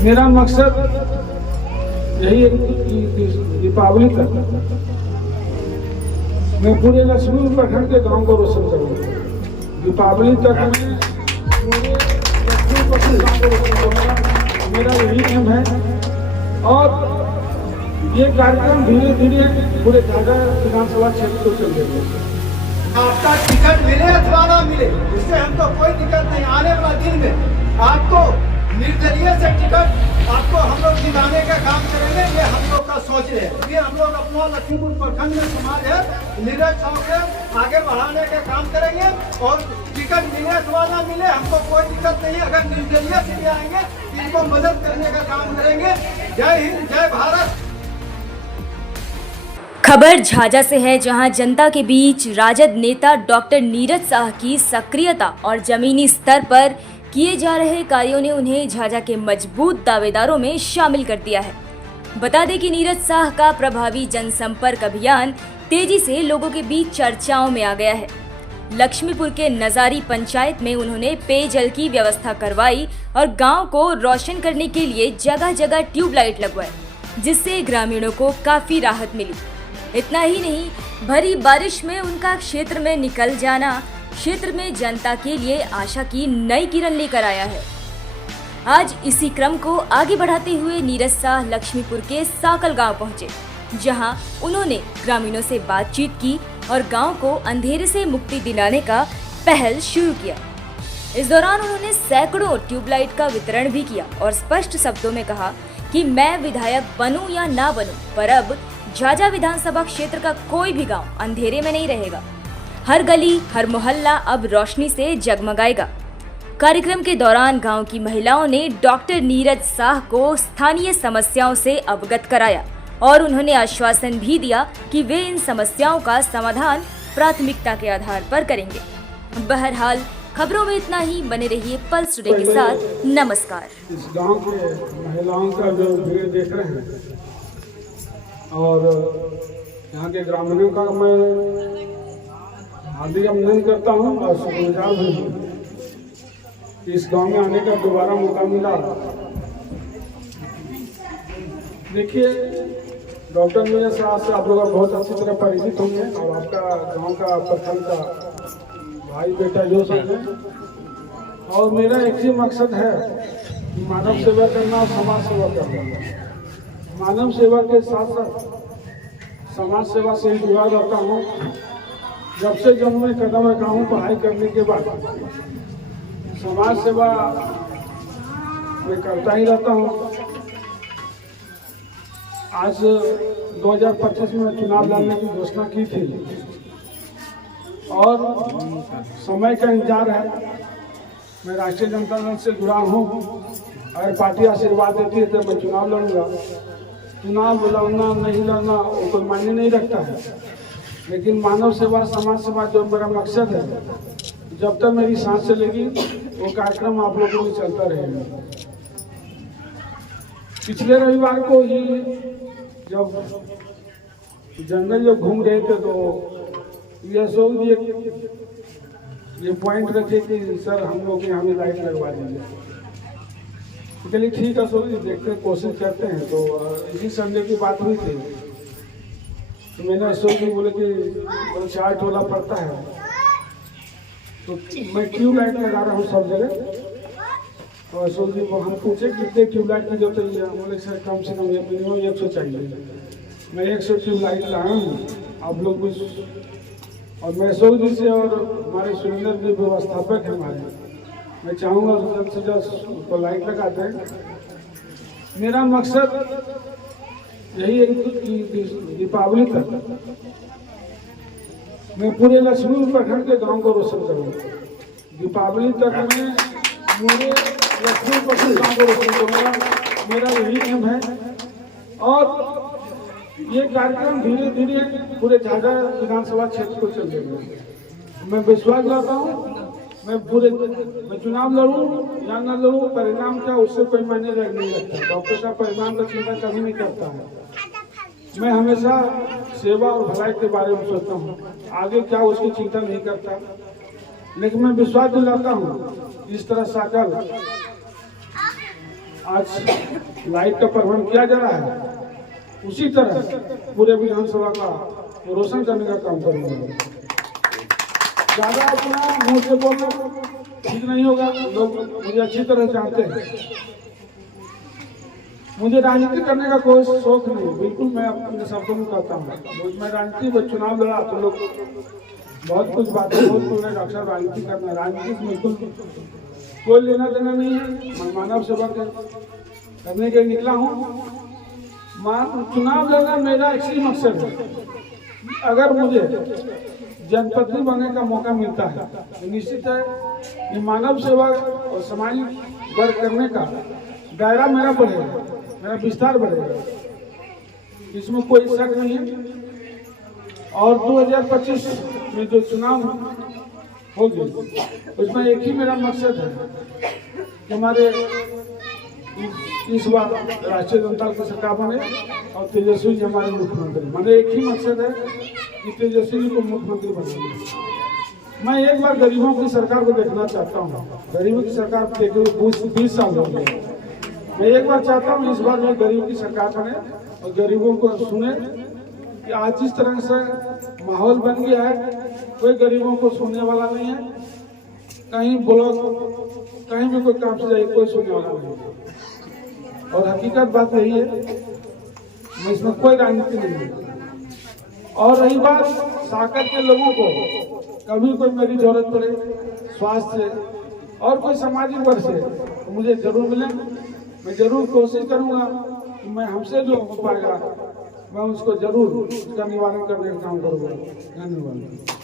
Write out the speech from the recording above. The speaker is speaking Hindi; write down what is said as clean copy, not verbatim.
मेरा मकसद यही है कि दीपावली तक मैं पूरे लक्ष्मीपुर प्रखंड के गांव को रोशन करूंगा। दीपावली तक मैं पूरे लक्ष्मीपुर प्रखंड गांव को रोशन करूंगा, मेरा यही एम है। और ये कार्यक्रम धीरे धीरे पूरे झाझा विधानसभा क्षेत्र को चलेगा। आपका टिकट मिले अथवा ना मिले, इससे हमको कोई दिक्कत नहीं। आने वाला दिन में आपको निर्दलीय से टिकट आपको हम लोग दिलाने का काम करेंगे, ये हम लोग का सोच है। ये हम लोग अपना लखीमपुर प्रखंड में समाज है, निरक्षरों के आगे बढ़ाने का काम करेंगे। और टिकट मिले अथवा ना मिले हमको कोई दिक्कत नहीं है। अगर निर्दलीय से भी आएंगे इनको मदद करने का काम करेंगे। जय हिंद, जय भारत। खबर झाझा से है, जहां जनता के बीच राजद नेता डॉक्टर नीरज शाह की सक्रियता और जमीनी स्तर पर किए जा रहे कार्यों ने उन्हें झाझा के मजबूत दावेदारों में शामिल कर दिया है। बता दें कि नीरज शाह का प्रभावी जनसंपर्क अभियान तेजी से लोगों के बीच चर्चाओं में आ गया है। लक्ष्मीपुर के नजारी पंचायत में उन्होंने पेयजल की व्यवस्था करवाई और गांव को रोशन करने के लिए जगह जगह ट्यूबलाइट लगवाए, जिससे ग्रामीणों को काफी राहत मिली। इतना ही नहीं, भरी बारिश में उनका क्षेत्र में निकल जाना क्षेत्र में जनता के लिए आशा की नई किरण लेकर आया है। आज इसी क्रम को आगे बढ़ाते हुए नीरज शाह लक्ष्मीपुर के साकल गांव पहुंचे, जहां उन्होंने ग्रामीणों से बातचीत की और गांव को अंधेरे से मुक्ति दिलाने का पहल शुरू किया। इस दौरान उन्होंने सैकड़ों ट्यूबलाइट का वितरण भी किया और स्पष्ट शब्दों में कहा कि मैं विधायक बनूं या ना बनूं, पर अब झाझा विधानसभा क्षेत्र का कोई भी गांव अंधेरे में नहीं रहेगा। हर गली, हर मोहल्ला अब रोशनी से जगमगाएगा। कार्यक्रम के दौरान गांव की महिलाओं ने डॉक्टर नीरज शाह को स्थानीय समस्याओं से अवगत कराया और उन्होंने आश्वासन भी दिया कि वे इन समस्याओं का समाधान प्राथमिकता के आधार पर करेंगे। बहरहाल खबरों में इतना ही। बने रहिए पल्स टुडे के साथ। नमस्कार। इस गांव के महिलाओं का जो भीड़ देख रहे हैं और यहाँ के ग्रामीणों का मैं हार्दिक अभिनंदन करता हूँ और शुक्रगुजार भी हूँ। इस गांव में आने का दोबारा मौका मिला। देखिए, डॉक्टर नीरज शाह से आप लोग बहुत अच्छी तरह परिचित होंगे और आपका गांव का प्रखंड का भाई बेटा जो सब है। और मेरा एक ही मकसद है कि मानव सेवा करना और समाज सेवा करना। मानव सेवा के साथ साथ समाज सेवा से ही जुड़ा रहता हूँ। जब मैं कदम रखा हूँ पढ़ाई करने के बाद, समाज सेवा मैं करता ही रहता हूँ। आज 2025 में चुनाव लड़ने की घोषणा की थी और समय का इंतजार है। मैं राष्ट्रीय जनता दल से जुड़ा हूँ। अगर पार्टी आशीर्वाद देती है तो मैं चुनाव लड़ूंगा। चुनाव लड़ना नहीं लड़ना वो कोई मायने नहीं रखता है, लेकिन मानव सेवा, समाज सेवा जो मेरा मकसद है, जब तक मेरी सांस चलेगी वो कार्यक्रम आप लोगों में चलता रहेगा। पिछले रविवार को ही जब जंगल घूम रहे थे तो ये पॉइंट रखे कि सर हम लोग यहाँ में लाइट लगवा दीजिए। चलिए ठीक है, सो देखते हैं, कोशिश करते हैं। तो इसी संडे की बात हुई थी तो मैंने अशोक जी बोले कि 4 टोला पड़ता है तो मैं ट्यूबलाइट लगा रहा हूँ सब जगह। और अशोक जी को हम पूछे कितने ट्यूबलाइट की जरूरत है। बोले सर कम से कम मिनिमम 100 चाहिए। मैं 100 ट्यूबलाइट लाया हूँ, आप लोग कुछ। और मैं अशोक जी से और हमारे सुरेंद्र जी व्यवस्थापक हैं हमारे, मैं चाहूँगा जल्द से जल्द उसको लाइट लगा दें। मेरा मकसद यही है कि दीपावली तक मैं पूरे लक्ष्मीपुर प्रखंड के गांव को रोशन करूँगा। दीपावली तक मैं पूरे लक्ष्मीपुर प्रखंड गांव को रोशन करूँगा, मेरा यही एम है। और ये कार्यक्रम धीरे धीरे पूरे झाझा विधानसभा क्षेत्र को चलेगा। मैं विश्वास करता हूँ मैं चुनाव लड़ूं या न लड़ूं, परिणाम क्या उससे कोई मायने नहीं रखता। डॉक्टर साहब परिणाम का चिंता कभी नहीं करता है। मैं हमेशा सेवा और भलाई के बारे में सोचता हूँ, आगे क्या उसकी चिंता नहीं करता। लेकिन मैं विश्वास दिलाता हूँ इस तरह साकल आज लाइट का प्रबंध किया जा रहा है, उसी तरह पूरे विधानसभा का रोशन करने का काम करूंगा। ज्यादा अपना मुंह से बोलना ठीक नहीं होगा, लोग मुझे अच्छी तरह जानते हैं। मुझे राजनीति करने का कोई शौक नहीं, बिल्कुल मैं अपने शब्दों में कहता हूँ। मैं राजनीति में चुनाव लड़ा तो लोग बहुत कुछ बातें बोलते डॉक्टर साहब राजनीति करना, राजनीति में बिल्कुल कोई लेना देना नहीं है। मैं मानव सेवा करने के निकला हूँ। चुनाव लड़ना मेरा एक ही मकसद है। अगर मुझे जनप्रतिनिधि बनने का मौका मिलता है तो निश्चित है कि मानव सेवा और सामाजिक वर्क करने का दायरा मेरा बढ़ेगा, मेरा विस्तार बढ़ेगा, इसमें कोई शक नहीं है। और 2025 में जो चुनाव होगी उसमें एक ही मेरा मकसद है कि हमारे इस बार राष्ट्रीय जनता दल की सरकार बने और तेजस्वी जी हमारे मुख्यमंत्री। मैंने एक ही मकसद है कि तेजस्वी जी को मुख्यमंत्री बनाना। मैं एक बार गरीबों की सरकार को देखना चाहता हूँ। गरीबों की सरकार देखे हुए 20 साल हो गए। मैं एक बार चाहता हूँ इस बार में गरीबों की सरकार बने और गरीबों को सुने कि आज जिस तरह से माहौल बन गया है, कोई गरीबों को सुनने वाला नहीं है। कहीं ब्लॉक कहीं भी कोई काम से जाए कोई सुनने वाला नहीं है। और हकीकत बात यही है, मैं इसमें कोई राजनीति नहीं है। और रही बात साकर के लोगों को, कभी कोई मेरी जरूरत पड़े स्वास्थ्य से और कोई सामाजिक वर्ग से तो मुझे जरूर मिले। मैं जरूर कोशिश करूंगा कि मैं हमसे जो हो पाएगा मैं उसको जरूर उसका निवारण करने का काम करूंगा। धन्यवाद।